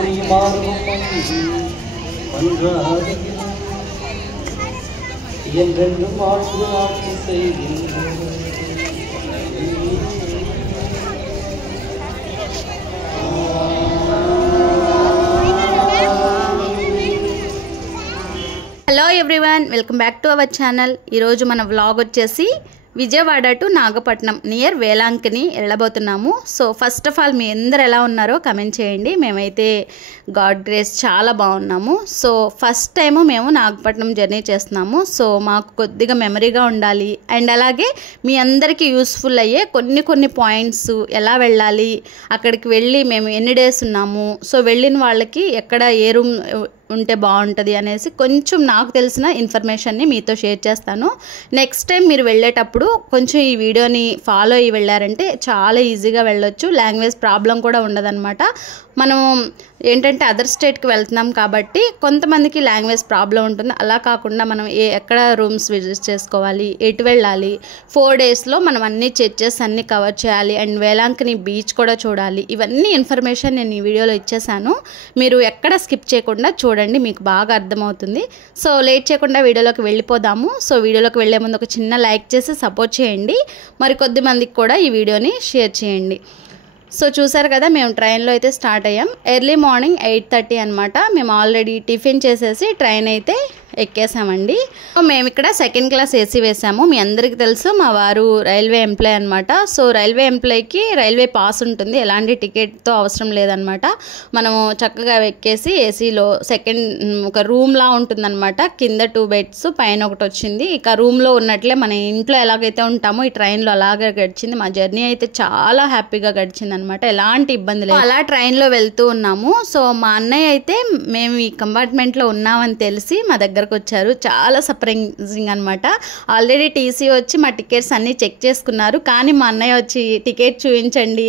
Hello everyone, welcome back to our channel. ఈరోజు మన vlog వచ్చేసి విజయవాడ టు నాగపట్నం నియర్ వేలాంకిని వెళ్ళబోతున్నాము. సో ఫస్ట్ ఆఫ్ ఆల్ మీ అందరు ఎలా ఉన్నారో కమెంట్ చేయండి. మేమైతే గాడ్ గ్రేస్ చాలా బాగున్నాము. సో ఫస్ట్ టైము మేము నాగపట్నం జర్నీ చేస్తున్నాము. సో మాకు కొద్దిగా మెమరీగా ఉండాలి అండ్ అలాగే మీ అందరికీ యూస్ఫుల్ అయ్యే కొన్ని పాయింట్స్, ఎలా వెళ్ళాలి, అక్కడికి వెళ్ళి మేము ఎన్ని డేస్ ఉన్నాము, సో వెళ్ళిన వాళ్ళకి ఎక్కడ ఏ రూమ్ ఉంటే బాగుంటుంది అనేసి కొంచెం నాకు తెలిసిన ఇన్ఫర్మేషన్ని మీతో షేర్ చేస్తాను. నెక్స్ట్ టైం మీరు వెళ్ళేటప్పుడు కొంచెం ఈ వీడియోని ఫాలో అయ్యి వెళ్ళారంటే చాలా ఈజీగా వెళ్ళొచ్చు. లాంగ్వేజ్ ప్రాబ్లం కూడా ఉండదన్నమాట. మనం ఏంటంటే అదర్ స్టేట్కి వెళ్తున్నాం కాబట్టి కొంతమందికి లాంగ్వేజ్ ప్రాబ్లం ఉంటుంది. అలా కాకుండా మనం ఎక్కడ రూమ్స్ విజిట్ చేసుకోవాలి, ఎటు వెళ్ళాలి, 4 డేస్లో మనం అన్ని చర్చెస్ అన్నీ కవర్ చేయాలి అండ్ వేలాంకిని బీచ్ కూడా చూడాలి. ఇవన్నీ ఇన్ఫర్మేషన్ నేను ఈ వీడియోలో ఇచ్చేసాను. మీరు ఎక్కడ స్కిప్ చేయకుండా చూడండి, మీకు బాగా అర్థమవుతుంది. సో లేట్ చేయకుండా వీడియోలోకి వెళ్ళిపోదాము. సో వీడియోలోకి వెళ్ళే ముందు ఒక చిన్న లైక్ చేసి సపోర్ట్ చేయండి. మరి కొద్ది మందికి కూడా ఈ వీడియోని షేర్ చేయండి. సో చూసారు కదా, మేము ట్రైన్లో అయితే స్టార్ట్ అయ్యాం. ఎర్లీ మార్నింగ్ 8:30 అనమాట. మేము ఆల్రెడీ టిఫిన్ చేసేసి ట్రైన్ అయితే ఎక్కేసామండి. మేము ఇక్కడ సెకండ్ క్లాస్ ఏసీ వేసాము. మీ అందరికీ తెలుసు మా వారు రైల్వే ఎంప్లాయ్ అనమాట. సో రైల్వే ఎంప్లాయ్కి రైల్వే పాస్ ఉంటుంది, ఎలాంటి టికెట్తో అవసరం లేదనమాట. మనము చక్కగా ఎక్కేసి ఏసీలో ఒక రూమ్లా ఉంటుందన్నమాట. కింద 2 బెడ్స్, పైన ఒకటి వచ్చింది. ఇక రూమ్లో ఉన్నట్లే మన ఇంట్లో ఎలాగైతే ఉంటామో ఈ ట్రైన్లో అలాగే గడిచింది. మా జర్నీ అయితే చాలా హ్యాపీగా గడిచింది అనమాట, ఎలాంటి ఇబ్బంది లేదు. అలా ట్రైన్లో వెళ్తూ ఉన్నాము. సో మా అన్నయ్య అయితే మేము ఈ కంపార్ట్మెంట్లో ఉన్నామని తెలిసి మా దగ్గరకు వచ్చారు. చాలా సర్ప్రైజింగ్ అనమాట. ఆల్రెడీ టీసీ వచ్చి మా టికెట్స్ అన్నీ చెక్ చేసుకున్నారు, కానీ మా అన్నయ్య వచ్చి టికెట్ చూపించండి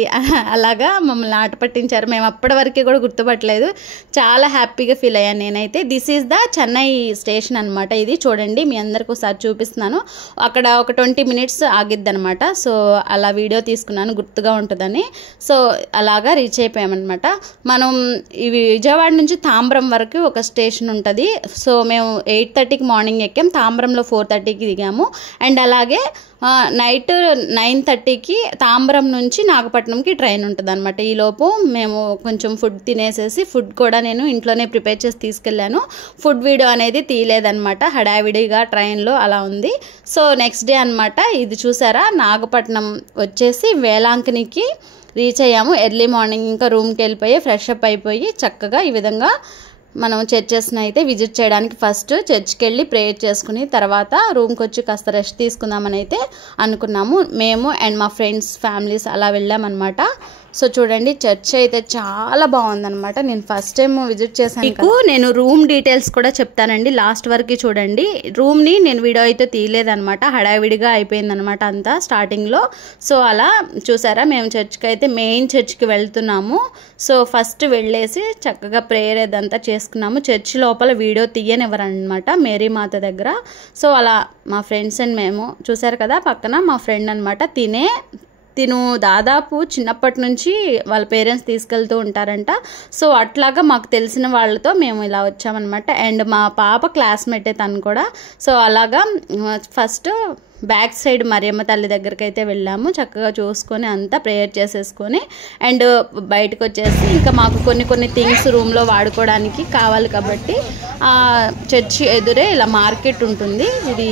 అలాగా మమ్మల్ని ఆట పట్టించారు. మేము అప్పటి వరకు కూడా గుర్తుపట్టలేదు. చాలా హ్యాపీగా ఫీల్ అయ్యాను నేనైతే. This is the Chennai station అనమాట. ఇది చూడండి, మీ అందరికి ఒకసారి చూపిస్తున్నాను. అక్కడ ఒక 20 మినిట్స్ ఆగిద్ది అనమాట. సో అలా వీడియో తీసుకున్నాను, గుర్తుగా ఉంటుందని. సో అలాగా రీచ్ అయిపోయామన్నమాట. మనం ఇవి విజయవాడ నుంచి తాంబరం వరకు ఒక స్టేషన్ ఉంటుంది. సో మేము 8:30కి మార్నింగ్ ఎక్కాం, తాంబరంలో 4:30కి దిగాము. అండ్ అలాగే నైట్ 9:30కి తాంబరం నుంచి నాగపట్నంకి ట్రైన్ ఉంటుంది అనమాట. ఈలోపు మేము కొంచెం ఫుడ్ తినేసేసి, ఫుడ్ కూడా నేను ఇంట్లోనే ప్రిపేర్ చేసి తీసుకెళ్ళాను. ఫుడ్ వీడియో అనేది తీయలేదన్నమాట, హడావిడిగా ట్రైన్లో అలా ఉంది. సో నెక్స్ట్ డే అనమాట. ఇది చూసారా, నాగపట్నం వచ్చేసి వేలాంకినికి రీచ్ అయ్యాము ఎర్లీ మార్నింగ్. ఇంకా రూమ్కి వెళ్ళిపోయి ఫ్రెష్ అప్ అయిపోయి చక్కగా ఈ విధంగా మనం చర్చెస్ని అయితే విజిట్ చేయడానికి ఫస్ట్ చర్చ్కి వెళ్ళి ప్రేయర్ చేసుకుని తర్వాత రూమ్కి వచ్చి కాస్త రెస్ట్ తీసుకుందామని అయితే అనుకున్నాము. మేము అండ్ మా ఫ్రెండ్స్, ఫ్యామిలీస్ అలా వెళ్ళామన్నమాట. సో చూడండి, చర్చ్ అయితే చాలా బాగుందన్నమాట. నేను ఫస్ట్ టైం విజిట్ చేశాను. మీకు నేను రూమ్ డీటెయిల్స్ కూడా చెప్తానండి, లాస్ట్ వరకు చూడండి. రూమ్ని నేను వీడియో అయితే తీయలేదన్నమాట, హడావిడిగా అయిపోయిందనమాట అంతా స్టార్టింగ్లో. సో అలా చూసారా, మేము చర్చ్కి అయితే మెయిన్ చర్చ్కి వెళ్తున్నాము. సో ఫస్ట్ వెళ్ళేసి చక్కగా ప్రేయర్ ఇదంతా చేసుకున్నాము. చర్చ్ లోపల వీడియో తీయనివ్వరనమాట, మేరీ మాత దగ్గర. సో అలా మా ఫ్రెండ్స్ అండ్ మేము చూసారు కదా, పక్కన మా ఫ్రెండ్ అనమాట. తిను దాదాపు చిన్నప్పటి నుంచి వాళ్ళ పేరెంట్స్ తీసుకెళ్తూ ఉంటారంట. సో అట్లాగా మాకు తెలిసిన వాళ్ళతో మేము ఇలా వచ్చామన్నమాట. అండ్ మా పాప క్లాస్మేటే తను కూడా. సో అలాగా ఫస్ట్ బ్యాక్ సైడ్ మరియమ్మ తల్లి దగ్గరికి అయితే వెళ్ళాము. చక్కగా చూసుకొని అంతా ప్రేయర్ చేసేసుకొని అండ్ బయటకు వచ్చేసి ఇంకా మాకు కొన్ని థింగ్స్ రూమ్లో వాడుకోవడానికి కావాలి కాబట్టి చర్చి ఎదురే ఇలా మార్కెట్ ఉంటుంది. ఇది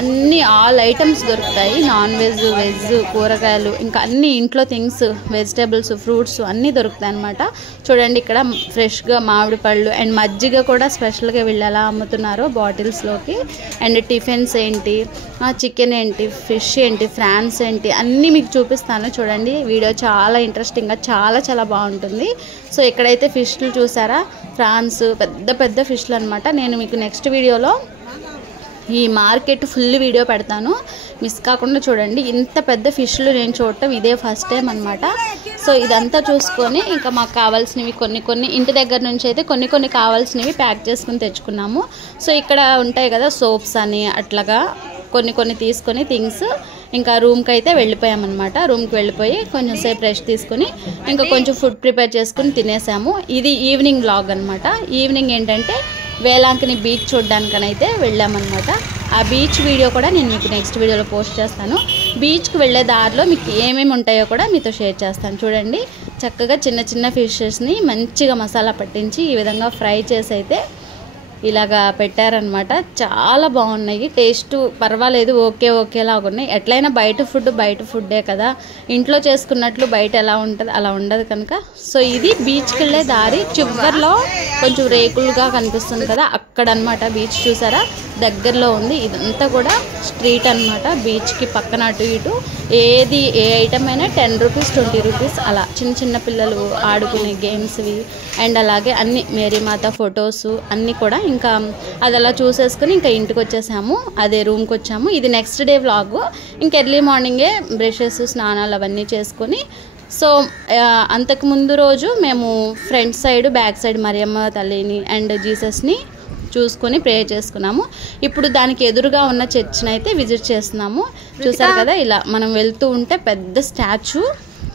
అన్ని ఆల్ ఐటమ్స్ దొరుకుతాయి, నాన్ వెజ్, వెజ్, కూరగాయలు, ఇంకా అన్ని ఇంట్లో థింగ్స్, వెజిటేబుల్స్, ఫ్రూట్స్ అన్నీ దొరుకుతాయి అనమాట. చూడండి, ఇక్కడ ఫ్రెష్గా మామిడి పళ్ళు అండ్ మజ్జిగ కూడా స్పెషల్గా వీళ్ళు ఎలా అమ్ముతున్నారో బాటిల్స్లోకి. అండ్ టిఫిన్స్ ఏంటి, చికెన్ ఏంటి, ఫిష్ ఏంటి, ఫ్రాన్స్ ఏంటి అన్నీ మీకు చూపిస్తాను. చూడండి, వీడియో చాలా ఇంట్రెస్టింగ్గా చాలా బాగుంటుంది. సో ఇక్కడైతే ఫిష్లు చూసారా, ఫ్రాన్స్, పెద్ద ఫిష్లు అనమాట. నేను మీకు నెక్స్ట్ వీడియోలో ఈ మార్కెట్ ఫుల్ వీడియో పెడతాను, మిస్ కాకుండా చూడండి. ఇంత పెద్ద ఫిష్లు నేను చూడటం ఇదే ఫస్ట్ టైం అనమాట. సో ఇదంతా చూసుకొని ఇంకా మాకు కావాల్సినవి కొన్ని ఇంటి దగ్గర నుంచి అయితే కొన్ని కావాల్సినవి ప్యాక్ చేసుకుని తెచ్చుకున్నాము. సో ఇక్కడ ఉంటాయి కదా సోప్స్ అని, అట్లాగా కొన్ని తీసుకొని థింగ్స్. ఇంకా రూమ్కి అయితే వెళ్ళిపోయామన్నమాట. రూమ్కి వెళ్ళిపోయి కొంచెం సేపు రెస్ట్ తీసుకుని ఇంకా కొంచెం ఫుడ్ ప్రిపేర్ చేసుకుని తినేసాము. ఇది ఈవినింగ్ వ్లాగ్ అనమాట. ఈవినింగ్ ఏంటంటే వేలాంకిని బీచ్ చూడడానికనైతే వెళ్ళామన్నమాట. ఆ బీచ్ వీడియో కూడా నేను మీకు నెక్స్ట్ వీడియోలో పోస్ట్ చేస్తాను. బీచ్కి వెళ్ళే దారిలో మీకు ఏమేమి ఉంటాయో కూడా మీతో షేర్ చేస్తాను. చూడండి, చక్కగా చిన్న చిన్న ఫిషెస్ని మంచిగా మసాలా పట్టించి ఈ విధంగా ఫ్రై చేసి అయితే ఇలాగా పెట్టారనమాట. చాలా బాగున్నాయి, టేస్ట్ పర్వాలేదు, ఓకేలాగా ఉన్నాయి. ఎట్లయినా బయట ఫుడ్డే కదా, ఇంట్లో చేసుకున్నట్లు బయట ఎలా ఉంటుంది అలా ఉండదు కనుక. సో ఇది బీచ్కి వెళ్ళే దారి చివర్లో కొంచెం రేకులుగా కనిపిస్తుంది కదా, అక్కడ అనమాట బీచ్. చూసారా, దగ్గరలో ఉంది. ఇదంతా కూడా స్ట్రీట్ అనమాట. బీచ్కి పక్కన అటు ఇటు ఏ ఐటమ్ అయినా 10 రూపీస్ 20 రూపీస్ అలా చిన్న చిన్న పిల్లలు ఆడుకునే గేమ్స్వి అండ్ అలాగే అన్ని మేరీమాత ఫొటోస్ అన్నీ కూడా. ఇంకా అది అలా చూసేసుకుని ఇంకా ఇంటికి వచ్చేసాము, అదే రూమ్కి వచ్చాము. ఇది నెక్స్ట్ డే వ్లాగ్. ఇంక ఎర్లీ మార్నింగే బ్రషెస్ స్నానాలు అవన్నీ చేసుకొని సో అంతకుముందు రోజు మేము front side back side Mariyamma తల్లిని అండ్ జీసస్ని చూసుకొని ప్రేయర్ చేసుకున్నాము. ఇప్పుడు దానికి ఎదురుగా ఉన్న చర్చ్ని అయితే విజిట్ చేస్తున్నాము. చూసారు కదా, ఇలా మనం వెళ్తూ ఉంటే పెద్ద స్టాచ్యూ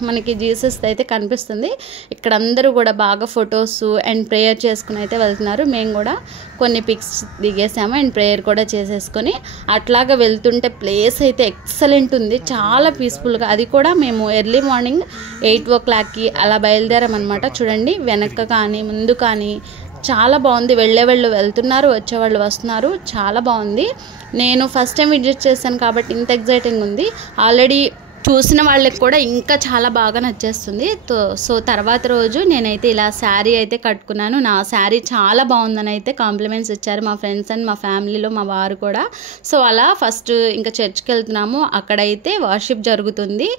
మనకి జీసస్ అయితే కనిపిస్తుంది. ఇక్కడ అందరూ కూడా బాగా ఫొటోస్ అండ్ ప్రేయర్ చేసుకుని అయితే వెళ్తున్నారు. మేము కూడా కొన్ని పిక్స్ దిగేసాము అండ్ ప్రేయర్ కూడా చేసేసుకొని అట్లాగా వెళ్తుంటే ప్లేస్ అయితే ఎక్సలెంట్ ఉంది, చాలా పీస్ఫుల్గా. అది కూడా మేము ఎర్లీ మార్నింగ్ 8 o'clockకి అలా బయలుదేరామన్నమాట. చూడండి, వెనక కానీ ముందు కానీ చాలా బాగుంది. వెళ్ళేవాళ్ళు వెళ్తున్నారు, వచ్చేవాళ్ళు వస్తున్నారు, చాలా బాగుంది. నేను ఫస్ట్ టైం విజిట్ చేశాను కాబట్టి ఇంత ఎగ్జైటింగ్ ఉంది. ఆల్రెడీ చూసిన వాళ్ళకి కూడా ఇంకా చాలా బాగా నచ్చేస్తుంది. సో తర్వాత రోజు నేనైతే ఇలా శారీ అయితే కట్టుకున్నాను. నా శారీ చాలా బాగుందని అయితే కాంప్లిమెంట్స్ ఇచ్చారు మా ఫ్రెండ్స్ అండ్ మా ఫ్యామిలీలో మా వారు కూడా. సో అలా ఫస్ట్ ఇంకా చర్చ్కి వెళ్తున్నాము. అక్కడైతే వర్షిప్ జరుగుతుంది.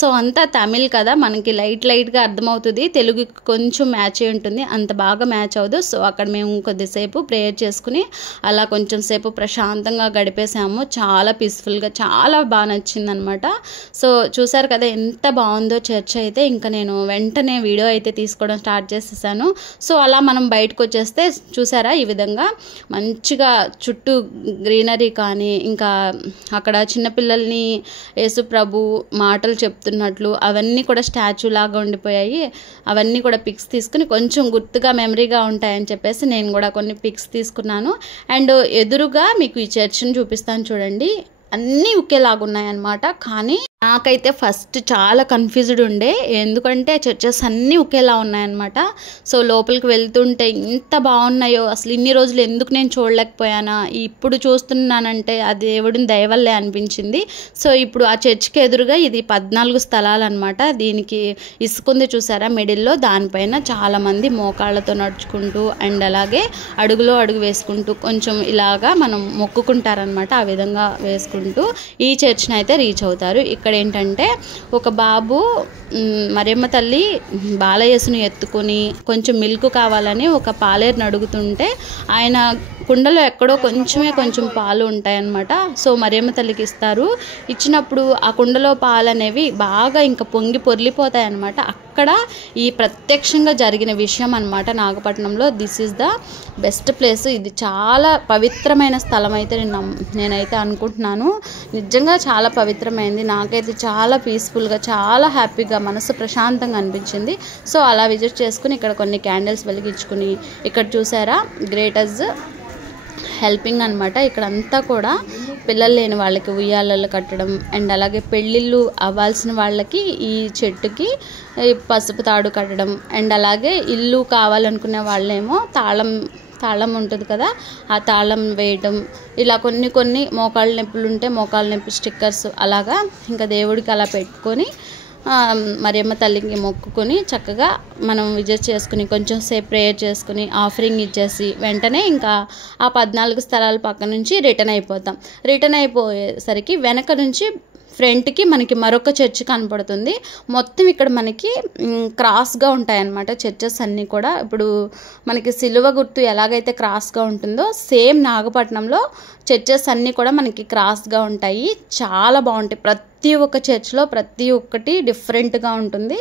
సో అంతా తమిళ్ కదా, మనకి లైట్గా అర్థమవుతుంది, తెలుగుకి కొంచెం మ్యాచ్ అయి ఉంటుంది, అంత బాగా మ్యాచ్ అవ్వదు. సో అక్కడ మేము కొద్దిసేపు ప్రేయర్ చేసుకుని అలా కొంచెం సేపు ప్రశాంతంగా గడిపేసాము. చాలా పీస్ఫుల్గా, చాలా బాగా నచ్చింది అనమాట. సో చూసారు కదా ఎంత బాగుందో చర్చ్ అయితే. ఇంకా నేను వెంటనే వీడియో అయితే తీసుకోవడం స్టార్ట్ చేసేసాను. సో అలా మనం బయటకు వచ్చేస్తే చూసారా, ఈ విధంగా మంచిగా చుట్టూ గ్రీనరీ కానీ ఇంకా అక్కడ చిన్నపిల్లల్ని యేసు ప్రభు మాటలు చెప్తున్నట్లు అవన్నీ కూడా స్టాచ్యూ లాగా ఉండిపోయాయి. అవన్నీ కూడా పిక్స్ తీసుకుని కొంచెం గుర్తుగా మెమరీగా ఉంటాయని చెప్పేసి నేను కూడా కొన్ని పిక్స్ తీసుకున్నాను. అండ్ ఎదురుగా మీకు ఈ చర్చ్ని చూపిస్తాను చూడండి, అన్నీ ఒకేలాగా ఉన్నాయన్నమాట. కానీ నాకైతే ఫస్ట్ చాలా కన్ఫ్యూజ్డ్ ఉండే, ఎందుకంటే చర్చెస్ అన్నీ ఒకేలా ఉన్నాయన్నమాట. సో లోపలికి వెళ్తుంటే ఇంత బాగున్నాయో, అసలు ఇన్ని రోజులు ఎందుకు నేను చూడలేకపోయానా, ఇప్పుడు చూస్తున్నానంటే అది దేవుడిని దయవల్లే అనిపించింది. సో ఇప్పుడు ఆ చర్చ్కి ఎదురుగా ఇది 14 స్థలాలు అనమాట. దీనికి ఇసుకుంది చూసారా మిడిల్లో, దానిపైన చాలామంది మోకాళ్ళతో నడుచుకుంటూ అండ్ అలాగే అడుగులో అడుగు వేసుకుంటూ కొంచెం ఇలాగా మనం మొక్కుకుంటారనమాట. ఆ విధంగా వేసుకుంటూ ఈ చర్చ్ని అయితే రీచ్ అవుతారు. ఇక్కడ ఏంటంటే ఒక బాబు మరియమ్మ తల్లి బాలయేసుని ఎత్తుకొని కొంచెం మిల్క్ కావాలని ఒక పాలేరుని అడుగుతుంటే ఆయన కుండలో ఎక్కడో కొంచెం పాలు ఉంటాయన్నమాట. సో మరియమ్మ తల్లికి ఇస్తారు. ఇచ్చినప్పుడు ఆ కుండలో పాలు అనేవి బాగా ఇంకా పొంగి పొర్లిపోతాయి అన్నమాట. అక్కడ ఈ ప్రత్యక్షంగా జరిగిన విషయం అనమాట నాగపట్నంలో. This is the best place. ఇది చాలా పవిత్రమైన స్థలం అయితే నేనైతే అనుకుంటున్నాను. నిజంగా చాలా పవిత్రమైంది. నాకైతే చాలా పీస్ఫుల్గా, చాలా హ్యాపీగా, మనసు ప్రశాంతంగా అనిపించింది. సో అలా విజిట్ చేసుకుని ఇక్కడ కొన్ని క్యాండిల్స్ వెలిగించుకుని, ఇక్కడ చూసారా గ్రేటర్స్ హెల్పింగ్ అనమాట. ఇక్కడంతా కూడా పిల్లలు లేని వాళ్ళకి ఉయ్యాలలు కట్టడం అండ్ అలాగే పెళ్ళిళ్ళు అవ్వాల్సిన వాళ్ళకి ఈ చెట్టుకి పసుపు తాడు కట్టడం అండ్ అలాగే ఇల్లు కావాలనుకునే వాళ్ళేమో తాళం ఉంటుంది కదా, ఆ తాళం వేయటం, ఇలా కొన్ని మోకాళ్ళ నొప్పులు ఉంటే మోకాళ్ళ నొప్పి స్టిక్కర్స్ అలాగా ఇంకా దేవుడికి అలా పెట్టుకొని మరియమ్మ తల్లికి మొక్కుకొని చక్కగా మనం విజిట్ చేసుకుని కొంచెం సేపు ప్రేయర్ చేసుకుని ఆఫరింగ్ ఇచ్చేసి వెంటనే ఇంకా ఆ 14 స్థలాల పక్క నుంచి రిటర్న్ అయిపోతాం. రిటర్న్ అయిపోయేసరికి వెనక నుంచి ఫ్రంట్కి మనకి మరొక చర్చ్ కనపడుతుంది. మొత్తం ఇక్కడ మనకి క్రాస్గా ఉంటాయన్నమాట చర్చెస్ అన్నీ కూడా. ఇప్పుడు మనకి సిలువ గుర్తు ఎలాగైతే క్రాస్గా ఉంటుందో సేమ్ నాగపట్నంలో చర్చెస్ అన్నీ కూడా మనకి క్రాస్గా ఉంటాయి. చాలా బాగుంటాయి. ప్రతి ఒక్క చర్చ్లో ప్రతి ఒక్కటి డిఫరెంట్గా ఉంటుంది.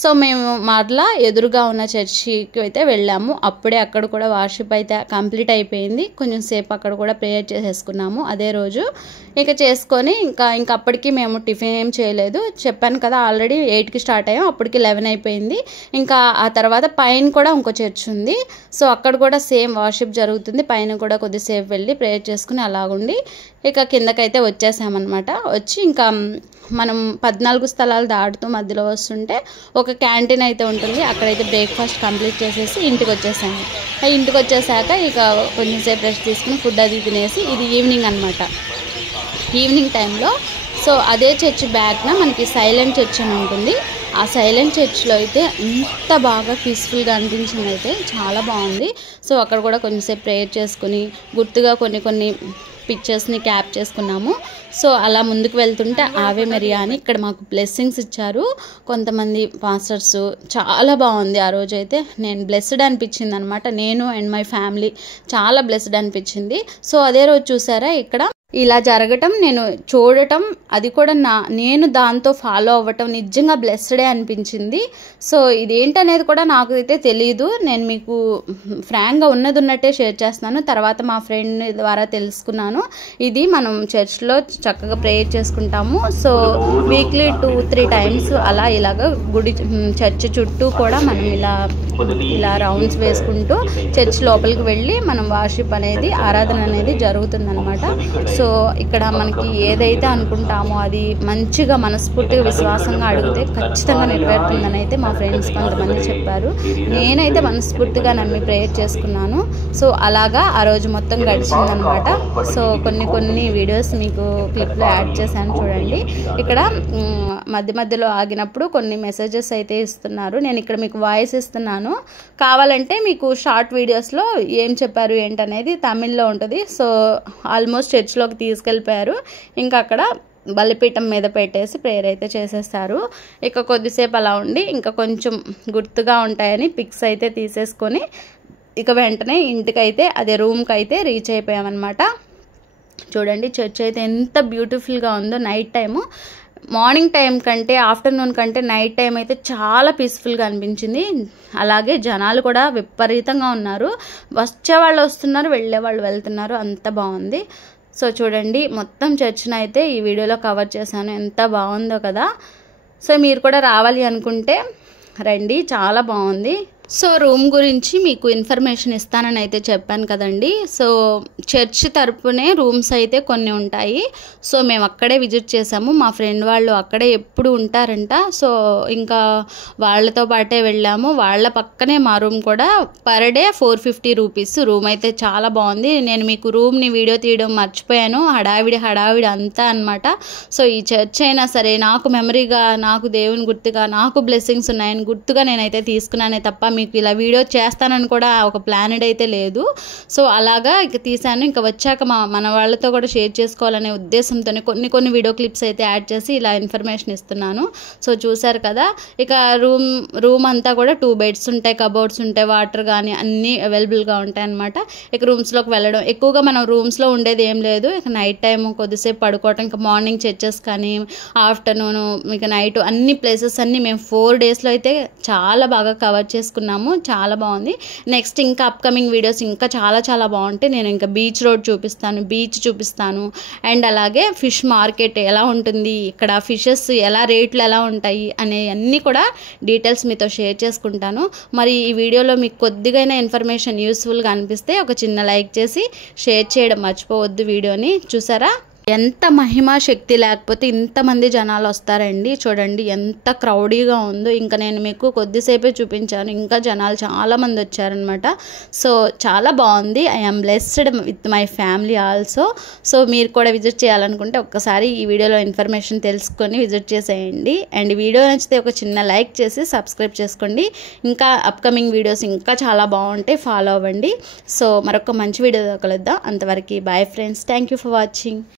సో మేము మరలా ఎదురుగా ఉన్న చర్చికి అయితే వెళ్ళాము. అప్పుడే అక్కడ కూడా వర్షిప్ అయితే కంప్లీట్ అయిపోయింది. కొంచెం సేపు అక్కడ కూడా ప్రేయర్ చేసేసుకున్నాము అదే రోజు. ఇక చేసుకొని ఇంకా అప్పటికి మేము టిఫిన్ ఏం చేయలేదు. చెప్పాను కదా ఆల్రెడీ 8కి స్టార్ట్ అయ్యాం, అప్పటికి 11 అయిపోయింది. ఇంకా ఆ తర్వాత పైన కూడా ఇంకో చర్చ్ ఉంది. సో అక్కడ కూడా సేమ్ వర్షిప్ జరుగుతుంది. పైన కూడా కొద్దిసేపు వెళ్ళి ప్రేయర్ చేసుకుని అలాగుండి ఇక కిందకైతే వచ్చేసామన్నమాట. వచ్చి ఇంకా మనం 14 స్థలాలు దాటుతూ మధ్యలో వస్తుంటే ఒక క్యాంటీన్ అయితే ఉంటుంది. అక్కడైతే బ్రేక్ఫాస్ట్ కంప్లీట్ చేసేసి ఇంటికి వచ్చేసాము. ఇంటికి వచ్చేసాక ఇక కొంచెంసేపు రెస్ట్ తీసుకుని ఫుడ్ అది తినేసి, ఇది ఈవినింగ్ అనమాట. ఈవినింగ్ టైంలో సో అదే చర్చ్ బ్యాక్న మనకి సైలెంట్ చర్చ్ అని ఉంటుంది. ఆ సైలెంట్ చర్చ్లో అయితే ఎంత బాగా పీస్ఫుల్గా అనిపించింది, అయితే చాలా బాగుంది. సో అక్కడ కూడా కొంచెంసేపు ప్రేయర్ చేసుకుని గుర్తుగా కొన్ని పిక్చర్స్ని క్యాప్ చేసుకున్నాము. సో అలా ముందుకు వెళ్తుంటే ఆవే మరియా అని ఇక్కడ మాకు బ్లెస్సింగ్స్ ఇచ్చారు కొంతమంది పాస్టర్స్. చాలా బాగుంది. ఆ రోజు అయితే నేను బ్లెస్డ్ అనిపించింది అనమాట. నేను అండ్ మై ఫ్యామిలీ చాలా బ్లెస్డ్ అనిపించింది. సో అదే రోజు చూసారా ఇక్కడ ఇలా జరగటం, నేను చూడటం, అది కూడా నేను దాంతో ఫాలో అవ్వటం నిజంగా బ్లెస్డే అనిపించింది. సో ఇదేంటనేది కూడా నాకు అయితే తెలియదు. నేను మీకు ఫ్రాంక్గా ఉన్నట్టే షేర్ చేస్తున్నాను. తర్వాత మా ఫ్రెండ్ ద్వారా తెలుసుకున్నాను. ఇది మనం చర్చ్లో చక్కగా ప్రేయర్ చేసుకుంటాము. సో వీక్లీ 2-3 టైమ్స్ అలా ఇలాగ గుడి చర్చ్ చుట్టూ కూడా మనం ఇలా రౌండ్స్ వేసుకుంటూ చర్చ్ లోపలికి వెళ్ళి మనం వర్షిప్ అనేది, ఆరాధన అనేది జరుగుతుందన్నమాట. సో ఇక్కడ మనకి ఏదైతే అనుకుంటామో అది మంచిగా మనస్ఫూర్తిగా విశ్వాసంగా అడిగితే ఖచ్చితంగా నెరవేరుతుందని అయితే మా ఫ్రెండ్స్ కొంతమంది చెప్పారు. నేనైతే మనస్ఫూర్తిగా నమ్మి ప్రేయర్ చేసుకున్నాను. సో అలాగా ఆ రోజు మొత్తం గడిచిందనమాట. సో కొన్ని వీడియోస్ మీకు క్లిప్లో యాడ్ చేశాను చూడండి. ఇక్కడ మధ్యలో ఆగినప్పుడు కొన్ని మెసేజెస్ అయితే ఇస్తున్నారు. నేను ఇక్కడ మీకు వాయిస్ ఇస్తున్నాను. కావాలంటే మీకు షార్ట్ వీడియోస్లో ఏం చెప్పారు ఏంటనేది తమిళ్లో ఉంటుంది. సో ఆల్మోస్ట్ చర్చ్లోకి తీసుకెళ్ళిపోయారు. ఇంకా అక్కడ బలిపీఠం మీద పెట్టేసి ప్రేయర్ అయితే చేసేస్తారు. ఇక కొద్దిసేపు అలా ఉండి ఇంకా కొంచెం గుర్తుగా ఉంటాయని పిక్స్ అయితే తీసేసుకొని ఇక వెంటనే ఇంటికైతే అదే రూమ్కి అయితే రీచ్ అయిపోయామన్నమాట. చూడండి చర్చ్ అయితే ఎంత బ్యూటిఫుల్గా ఉందో. నైట్ టైము, మార్నింగ్ టైం కంటే ఆఫ్టర్నూన్ కంటే నైట్ టైం అయితే చాలా పీస్ఫుల్గా అనిపించింది. అలాగే జనాలు కూడా విపరీతంగా ఉన్నారు. వచ్చేవాళ్ళు వస్తున్నారు, వెళ్ళేవాళ్ళు వెళ్తున్నారు. అంత బాగుంది. సో చూడండి మొత్తం చర్చ్ని అయితే ఈ వీడియోలో కవర్ చేశాను. ఎంత బాగుందో కదా. సో మీరు కూడా రావాలి అనుకుంటే రండి, చాలా బాగుంది. సో రూమ్ గురించి మీకు ఇన్ఫర్మేషన్ ఇస్తానని అయితే చెప్పాను కదండి. సో చర్చ్ తరపునే రూమ్స్ అయితే కొన్ని ఉంటాయి. సో మేము అక్కడే విజిట్ చేసాము. మా ఫ్రెండ్ వాళ్ళు అక్కడే ఎప్పుడు ఉంటారంట. సో ఇంకా వాళ్ళతో పాటే వెళ్ళాము. వాళ్ళ పక్కనే మా రూమ్ కూడా పర్ డే 450 రూపీస్. రూమ్ అయితే చాలా బాగుంది. నేను మీకు రూమ్ని వీడియో తీయడం మర్చిపోయాను. హడావిడి అంతా అనమాట. సో ఈ చర్చ్ అయినా సరే నాకు మెమరీగా, నాకు దేవుని గుర్తుగా, నాకు బ్లెస్సింగ్స్ ఉన్నాయని గుర్తుగా నేనైతే తీసుకున్నానే తప్ప మీకు ఇలా వీడియో చేస్తానని కూడా ఒక ప్లానెడ్ అయితే లేదు. సో అలాగా ఇక తీసాను. ఇంకా వచ్చాక మన వాళ్ళతో కూడా షేర్ చేసుకోవాలనే ఉద్దేశంతోనే కొన్ని వీడియో క్లిప్స్ అయితే యాడ్ చేసి ఇలా ఇన్ఫర్మేషన్ ఇస్తున్నాను. సో చూసారు కదా. ఇక రూమ్ అంతా కూడా 2 బెడ్స్ ఉంటాయి, కబోర్డ్స్ ఉంటాయి, వాటర్ కానీ అన్నీ అవైలబుల్గా ఉంటాయి అన్నమాట. ఇక రూమ్స్లోకి వెళ్ళడం, ఎక్కువగా మనం రూమ్స్లో ఉండేది ఏం లేదు. ఇక నైట్ టైం కొద్దిసేపు పడుకోవటం, ఇంకా మార్నింగ్ చర్చెస్ కానీ ఆఫ్టర్నూన్ ఇక నైట్ అన్ని ప్లేసెస్ అన్నీ మేము 4 డేస్లో అయితే చాలా బాగా కవర్ చేసుకున్నాము. చాలా బాగుంది. నెక్స్ట్ ఇంకా అప్కమింగ్ వీడియోస్ ఇంకా చాలా బాగుంటాయి. నేను ఇంకా బీచ్ రోడ్ చూపిస్తాను, బీచ్ చూపిస్తాను, అండ్ అలాగే ఫిష్ మార్కెట్ ఎలా ఉంటుంది, ఇక్కడ ఫిషెస్ ఎలా రేట్లు ఎలా ఉంటాయి అనే అన్నీ కూడా డీటెయిల్స్ మీతో షేర్ చేసుకుంటాను. మరి ఈ వీడియోలో మీకు కొద్దిగైనా ఇన్ఫర్మేషన్ యూస్ఫుల్గా అనిపిస్తే ఒక చిన్న లైక్ చేసి షేర్ చేయడం మర్చిపోవద్దు వీడియోని. చూసారా ఎంత మహిమా శక్తి లేకపోతే ఇంతమంది జనాలు వస్తారండి. చూడండి ఎంత క్రౌడీగా ఉందో. ఇంకా నేను మీకు కొద్దిసేపే చూపించాను, ఇంకా జనాలు చాలామంది వచ్చారనమాట. సో చాలా బాగుంది. I am blessed with my family also. So మీరు కూడా విజిట్ చేయాలనుకుంటే ఒక్కసారి ఈ వీడియోలో ఇన్ఫర్మేషన్ తెలుసుకొని విజిట్ చేసేయండి. అండ్ వీడియో నచ్చితే ఒక చిన్న లైక్ చేసి సబ్స్క్రైబ్ చేసుకోండి. ఇంకా అప్కమింగ్ వీడియోస్ ఇంకా చాలా బాగుంటాయి, ఫాలో అవ్వండి. సో మరొక మంచి వీడియో కలుద్దాం. అంతవరకు bye friends. Thank you for watching.